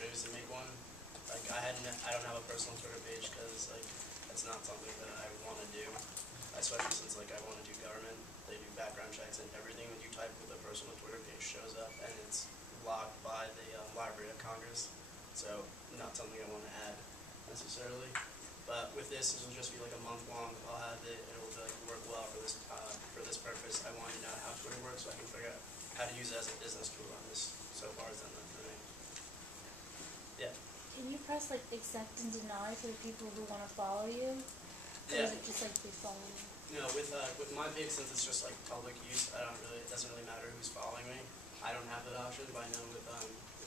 chose to make one. Like I don't have a personal Twitter page because like that's not something that I want to do. Especially since like I want to do government. They do background checks and everything that you type with a personal Twitter page shows up and it's logged by the Library of Congress. So not something I want to add necessarily. But with this will just be like a month long. I'll have it. It will like work well for this purpose. I want to know how Twitter works so I can figure out how to use it as a business tool on this. So far as done that for me. Yeah. Can you press like accept and deny for the people who want to follow you? Or Yeah. is it just like they follow you? No, with my page, since it's just like public use, it doesn't really matter who's following me. I don't have that option, but I know with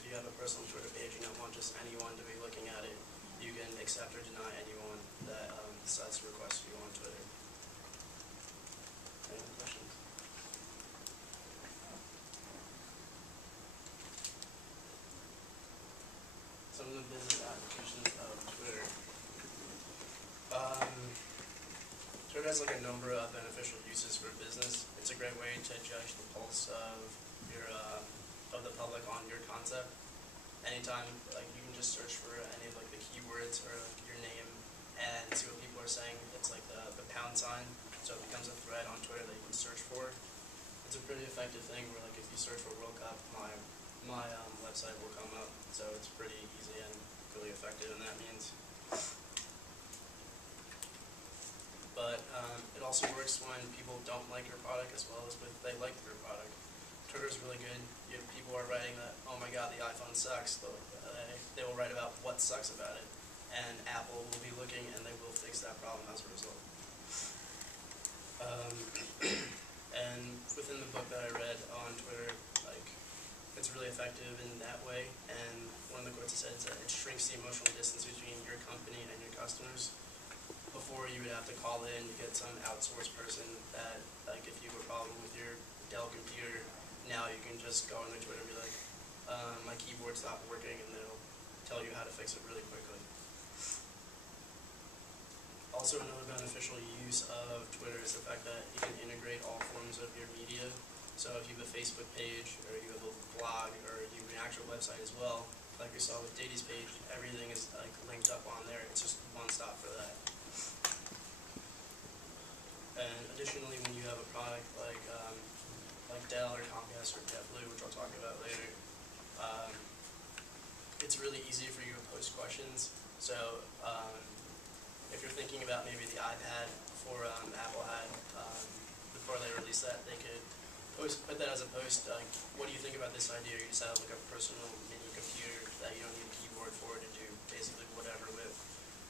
if you have a personal Twitter page, you don't want just anyone to be looking at it. You can accept or deny anyone that decides to request you on Twitter. Any other questions? Some of the business applications of Twitter. Twitter has like a number of beneficial uses for business. It's a great way to judge the pulse of your of the public on your concept. Anytime, like you can just search for any of like the keywords or like your name and see what people are saying. It's like the pound sign, so it becomes a thread on Twitter that you can search for. It's a pretty effective thing where like if you search for World Cup, my website will come up. So it's pretty easy and really effective in that means. But it also works when people don't like your product as well as when they like your product. Twitter's really good. People are writing that, oh my god, the iPhone sucks. They will write about what sucks about it. And Apple will be looking and they will fix that problem as a result. And within the book that I read on Twitter, like it's really effective in that way. And one of the quotes it said is that it shrinks the emotional distance between your company and your customers. Before you would have to call in to get some outsourced person that, like if you have a problem with your Dell computer, now you can just go on their Twitter and be like, my keyboard stopped working, and they'll tell you how to fix it really quickly. Also, another beneficial use of Twitter is the fact that you can integrate all forms of your media. So if you have a Facebook page, or you have a blog, or you have an actual website as well, like we saw with Daisy's page, everything is like linked up on there. It's just one stop for that. And additionally, when you have a product like Dell or Comcast or JetBlue, which I'll talk about later, it's really easy for you to post questions. So if you're thinking about maybe the iPad before Apple had, before they released that, they could put that as a post, like, what do you think about this idea? You just have like a personal mini computer that you don't need a keyboard for to do basically whatever with.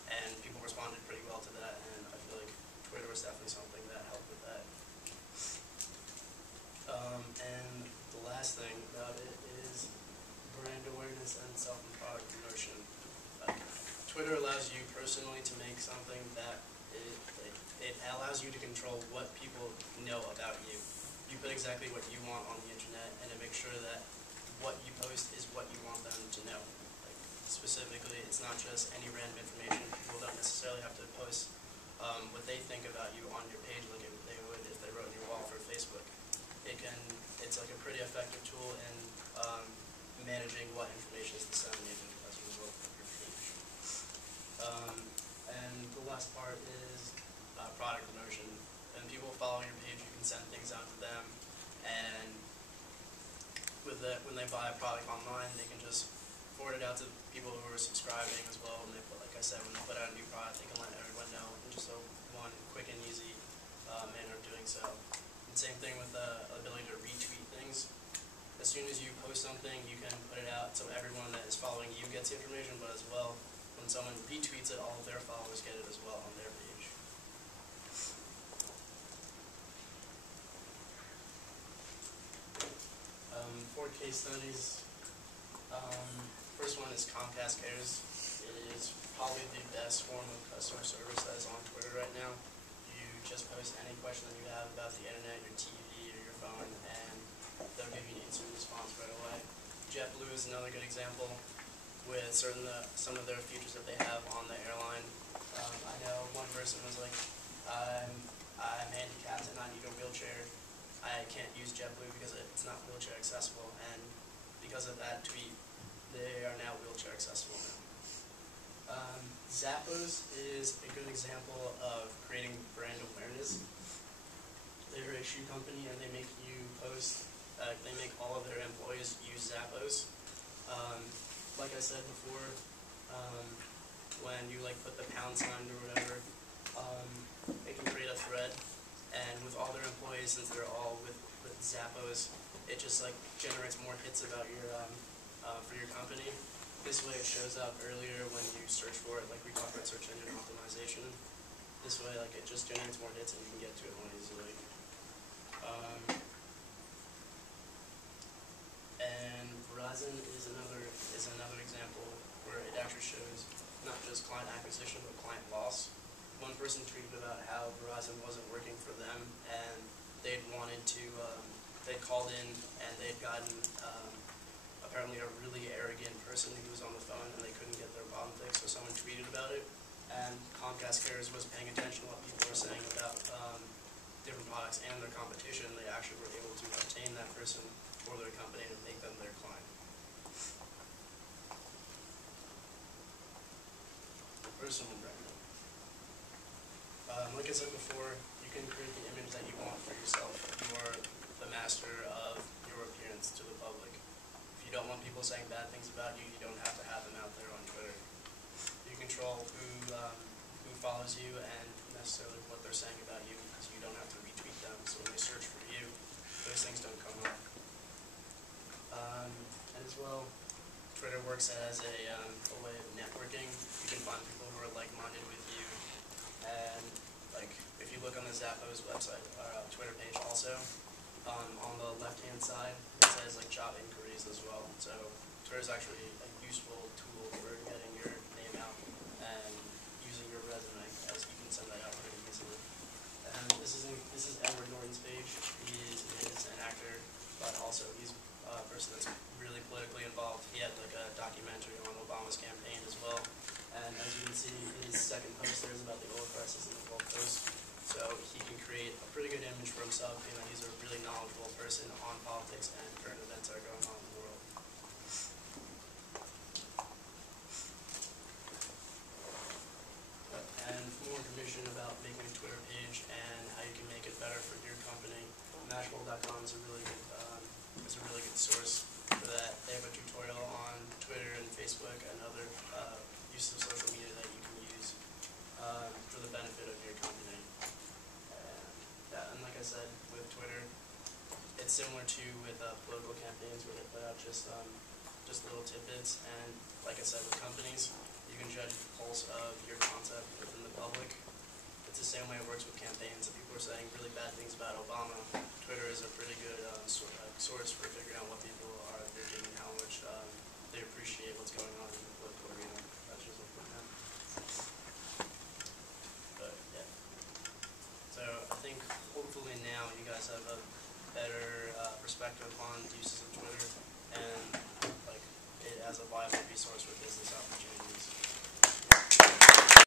And people responded pretty well to that, and I feel like Twitter was definitely something that helped with that. And the last thing about it is brand awareness and self-product promotion. Twitter allows you personally to make something that it allows you to control what people know about you. You put exactly what you want on the internet, and it makes sure that what you post is what you want them to know. Like, specifically, it's not just any random information. People don't necessarily have to post what they think about you on your page like they would if they wrote on your wall for Facebook. It's like a pretty effective tool in managing what information is disseminated as a result of your page. And the last part is product promotion. When people follow your page, you can send things out to them, and when they buy a product online, they can just forward it out to people who are subscribing as well. And like I said, when they put out a new product, they can let everyone know in just one quick and easy manner of doing so. And same thing with the ability to retweet things. As soon as you post something, you can put it out so everyone that is following you gets the information, but as well, when someone retweets it, all of their followers get it as well on their page. Four case studies. First one is Comcast Cares. It is probably the best form of customer service that is on Twitter right now. You just post any question that you have about the internet, your TV, or your phone, and they'll give you an instant response right away. JetBlue is another good example with some of their features that they have on the airline. I know one person was like, I'm handicapped and I need a wheelchair. I can't use JetBlue because it's not wheelchair accessible, and because of that tweet, they are now wheelchair accessible now. Zappos is a good example of creating brand awareness. They're a shoe company and they make you post, they make all of their employees use Zappos. Like I said before, when you like put the pound sign or whatever, it can create a thread, and with all their employees, since they're all with Zappos, it just like generates more hits about your for your company. This way it shows up earlier when you search for it, like we talked about search engine optimization. This way, like, it just generates more hits and you can get to it more easily. And Verizon is another example where it actually shows not just client acquisition but client loss. One person tweeted about how Verizon wasn't working for them and they'd called in and they'd gotten apparently a really arrogant person who was on the phone and they couldn't get their problem fixed, so someone tweeted about it, and Comcast Cares was paying attention to what people were saying about different products and their competition. They actually were able to obtain that person for their company and make them their client. Personal branding. Like I said before, you can create the image that you want for yourself. You are the master of your appearance to the public. If you don't want people saying bad things about you, you don't have to have them out there on Twitter. You control who follows you and necessarily what they're saying about you, because you don't have to retweet them. So when they search for you, those things don't come up. And as well, Twitter works as a way of networking. You can find people who are like-minded with you. And like, if you look on the Zappos website, Twitter page also, on the left-hand side, it says like job inquiries as well. So Twitter is actually a useful tool for getting your name out and using your resume, as you can send that out pretty easily. And this is Edward Norton's page. He is an actor, but also he's a person that's really politically involved. He had like a documentary on Obama's campaign as well. And as you can see, his second post there is about the oil crisis in the Gulf Coast. So he can create a pretty good image for himself, being that he's a really knowledgeable person on politics and current events that are going on in the world. And for more information about making a Twitter page and how you can make it better for your company, Mashable.com is a really good source for that. They have a tutorial on Twitter and Facebook and other uses of social media that you can use for the benefit of your company. And like I said, with Twitter, it's similar to with political campaigns where they put out just little tidbits. And like I said, with companies, you can judge the pulse of your concept within the public. It's the same way it works with campaigns. If people are saying really bad things about Obama, Twitter is a pretty good source for figuring out what people are thinking and how much they appreciate what's going on in the political arena. That's just a point now. But yeah. So I think hopefully now you guys have a better perspective on the uses of Twitter and like it as a viable resource for business opportunities.